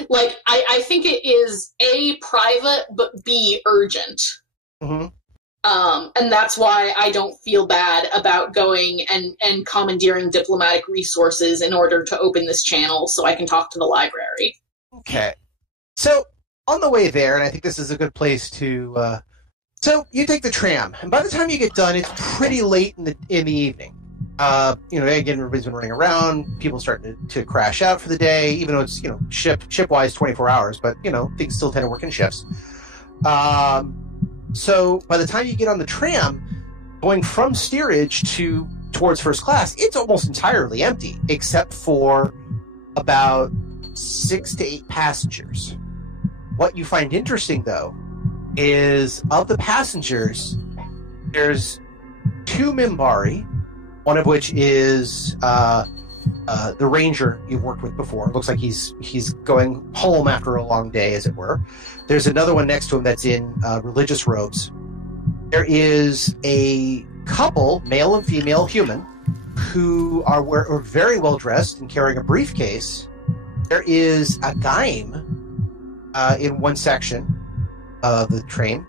like, I think it is A, private, but B, urgent. Mm-hmm. And that's why I don't feel bad about going and commandeering diplomatic resources in order to open this channel so I can talk to the library. Okay. So, on the way there, and I think this is a good place to... so, you take the tram, and by the time you get done, it's pretty late in the evening. Again, everybody's been running around. People starting to crash out for the day, even though it's, ship-wise 24 hours, but, things still tend to work in shifts. So by the time you get on the tram, going from steerage towards first class, it's almost entirely empty, except for about 6 to 8 passengers. What you find interesting, though, is of the passengers, there's 2 Minbari, one of which is the ranger you've worked with before. It looks like he's going home after a long day, as it were. There's another one next to him that's in religious robes. There is a couple, male and female human, who are very well dressed and carrying a briefcase. There is a gaim in one section of the train.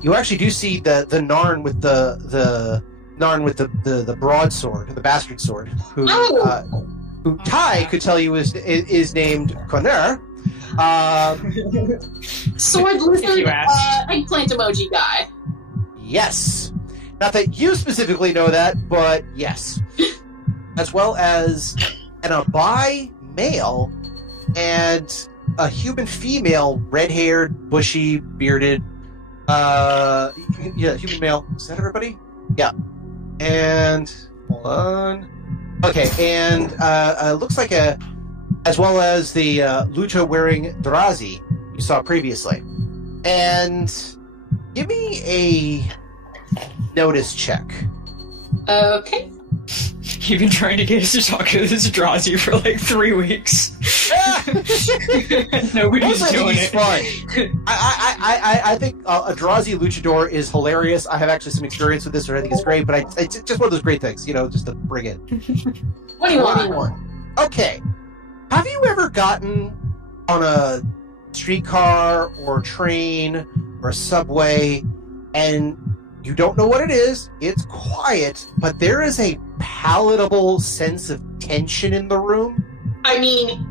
You actually do see the Narn with the Narn with the broadsword, the bastard sword, who Ty could tell you is named Connor. Sword lizard eggplant emoji guy. Yes. Not that you specifically know that, but yes. As well as an Abai male and a human female, red-haired, bushy, bearded. Human male. Is that everybody? Yeah. And hold on. Okay, and looks like as well as the Luta wearing Drazi you saw previously. And give me a notice check. Okay. You've been trying to get us to talk to this Drazi for like 3 weeks. Nobody's doing it. Fun. I think a Drazi luchador is hilarious. I have actually some experience with this, and I think it's great. But it's just one of those great things, just to bring in. 21. Okay. Have you ever gotten on a streetcar or train or a subway and you don't know what it is, it's quiet, but there is a palatable sense of tension in the room? I mean,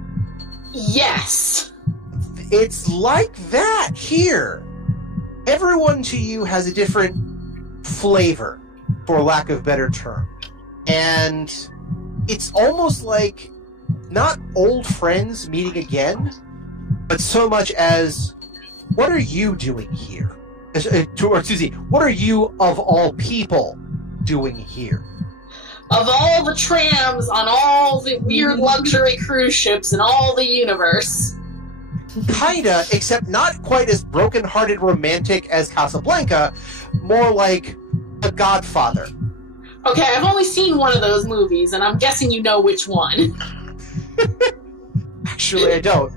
yes. It's like that here. Everyone to you has a different flavor, for lack of a better term. And it's almost like not old friends meeting again, but so much as, what are you doing here? Or Susie, what are you, of all people, doing here? Of all the trams on all the weird luxury cruise ships in all the universe. Kinda, except not quite as broken-hearted romantic as Casablanca, more like The Godfather. Okay, I've only seen one of those movies, and I'm guessing you know which one. Actually, I don't.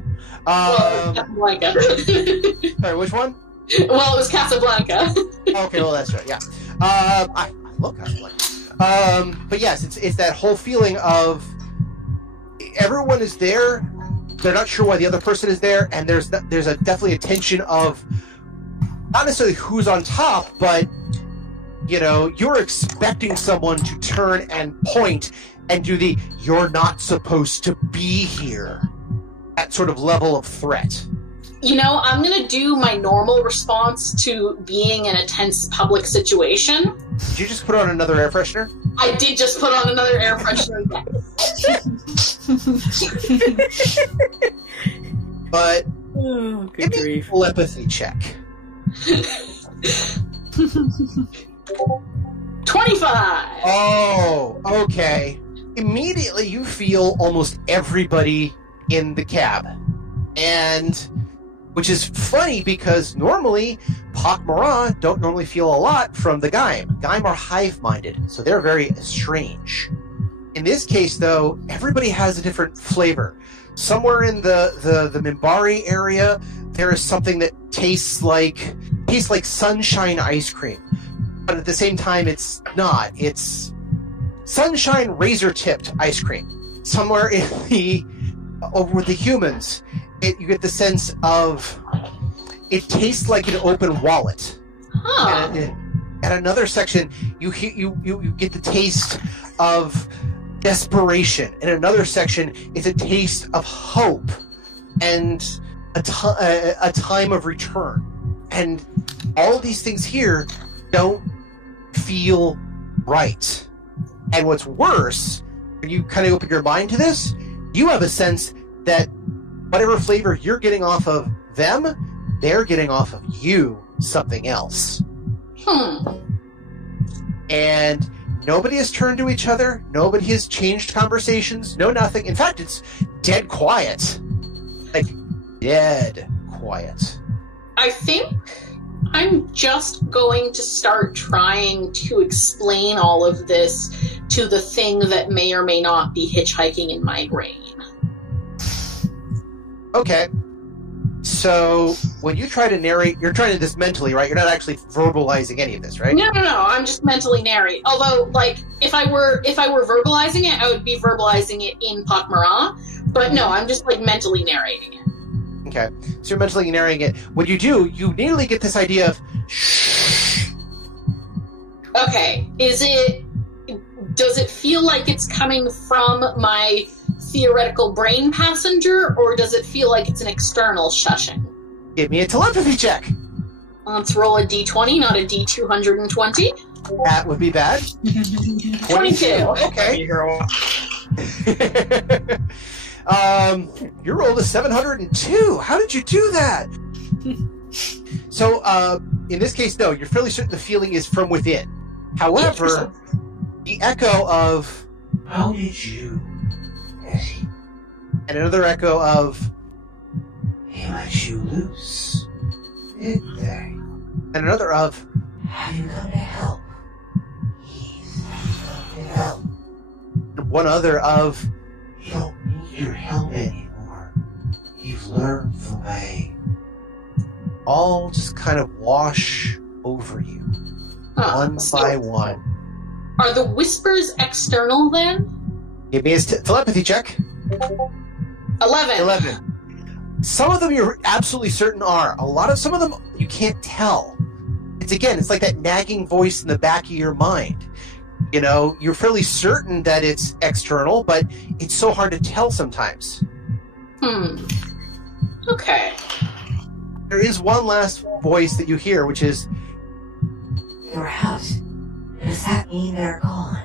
Casablanca. Sorry, which one? Well, it was Casablanca. Okay, well, that's right, yeah. I love Casablanca. But yes, it's that whole feeling of everyone is there, they're not sure why the other person is there, and there's definitely a tension of not necessarily who's on top, but you're expecting someone to turn and point and do the "you're not supposed to be here" that sort of level of threat. I'm going to do my normal response to being in a tense public situation. Did you just put on another air freshener? I did just put on another air freshener. But good grief. Telepathy check. 25! Oh, okay. Immediately you feel almost everybody in the cab. And which is funny because normally pak'ma'ra don't normally feel a lot from the Gaim. Gaim are hive-minded, so they're very strange. In this case, though, everybody has a different flavor. Somewhere in the Minbari area, there is something that tastes like sunshine ice cream. But at the same time, it's not. It's sunshine razor-tipped ice cream. Somewhere over with the humans, you get the sense of it tastes like an open wallet. Huh. At another section, you get the taste of desperation. In another section, it's a taste of hope and a time of return. And all these things here don't feel right. And what's worse, when you kind of open your mind to this, you have a sense that whatever flavor you're getting off of them, they're getting off of you something else. And nobody has turned to each other. Nobody has changed conversations. No, nothing. In fact, it's dead quiet. Like, dead quiet. I think I'm just going to start trying to explain all of this to the thing that may or may not be hitchhiking in my brain. Okay. So, when you try to narrate, you're trying to do this mentally, right? You're not actually verbalizing any of this, right? No. I'm just mentally narrating. Although, if I were verbalizing it, I would be verbalizing it in pak'ma'ra. But no, I'm just mentally narrating it. Okay. So you're mentally narrating it. When you do, you immediately get this idea of shh. Okay. Does it feel like it's coming from my theoretical brain passenger, or does it feel like it's an external shushing? Give me a telepathy check. Let's roll a d20, not a d220. That would be bad. 22. Okay. You rolled a 702. How did you do that? So, in this case, no, you're fairly certain the feeling is from within. However, the echo of, how did you... And another echo of, he let you loose, didn't they? And another of, have you come to help? He's come to help. one other of, "You don't need your helmet anymore. You've learned the way." All just kind of wash over you, one by one. Are the whispers external then? Give me a telepathy check. 11. Some of them you're absolutely certain are. Some of them you can't tell. It's like that nagging voice in the back of your mind. You know, you're fairly certain that it's external, but it's so hard to tell sometimes. Okay. There is one last voice that you hear, which is, "You're out. Does that mean they're gone?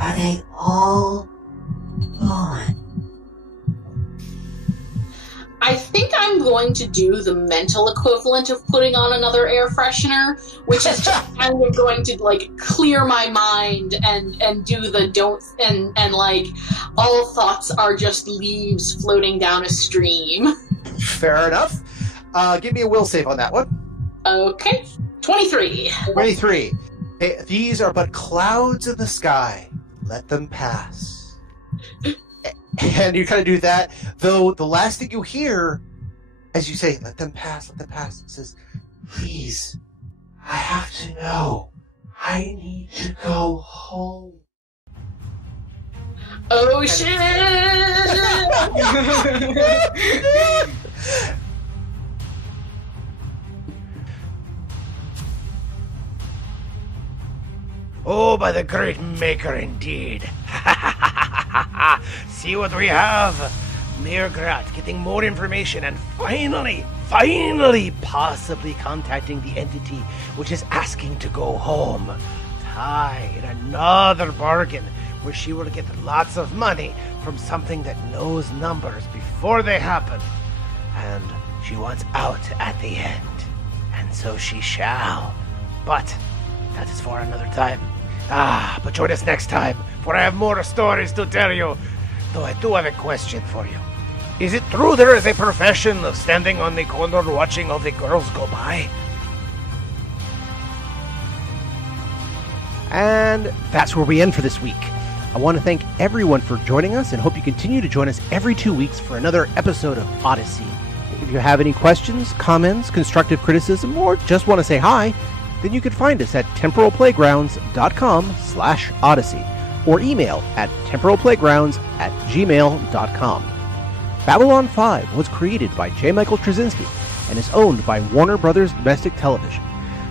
Are they all gone?" I think I'm going to do the mental equivalent of putting on another air freshener, which is just kind of going to like clear my mind and do the don't and like all thoughts are just leaves floating down a stream. Fair enough. Give me a will save on that one. Okay. 23. 23. Hey, these are but clouds in the sky. Let them pass. And you kind of do that, though the last thing you hear, as you say, let them pass, it says, "Please, I have to know. I need to go home." Oh, shit! Oh, by the great maker indeed. See what we have. Mirgrat getting more information and finally, possibly contacting the entity which is asking to go home. Tai in another bargain where she will get lots of money from something that knows numbers before they happen. And she wants out at the end. And so she shall. But that is for another time. But join us next time, for I have more stories to tell you. Though I do have a question for you. Is it true there is a profession of standing on the corner watching all the girls go by? And that's where we end for this week. I want to thank everyone for joining us and hope you continue to join us every 2 weeks for another episode of Odyssey. If you have any questions, comments, constructive criticism, or just want to say hi, then you can find us at temporalplaygrounds.com/Odyssey or email at temporalplaygrounds@gmail.com. Babylon 5 was created by J. Michael Straczynski and is owned by Warner Brothers Domestic Television.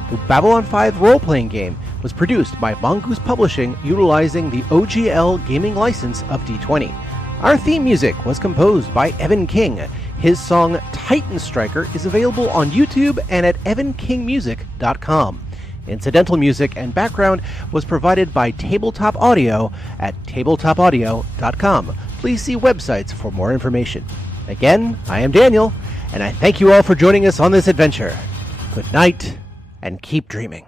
The Babylon 5 role-playing game was produced by Mongoose Publishing utilizing the OGL gaming license of D20. Our theme music was composed by Evan King. His song Titan Striker is available on YouTube and at evankingmusic.com. Incidental music and background was provided by Tabletop Audio at tabletopaudio.com. Please see websites for more information. Again, I am Daniel, and I thank you all for joining us on this adventure. Good night, and keep dreaming.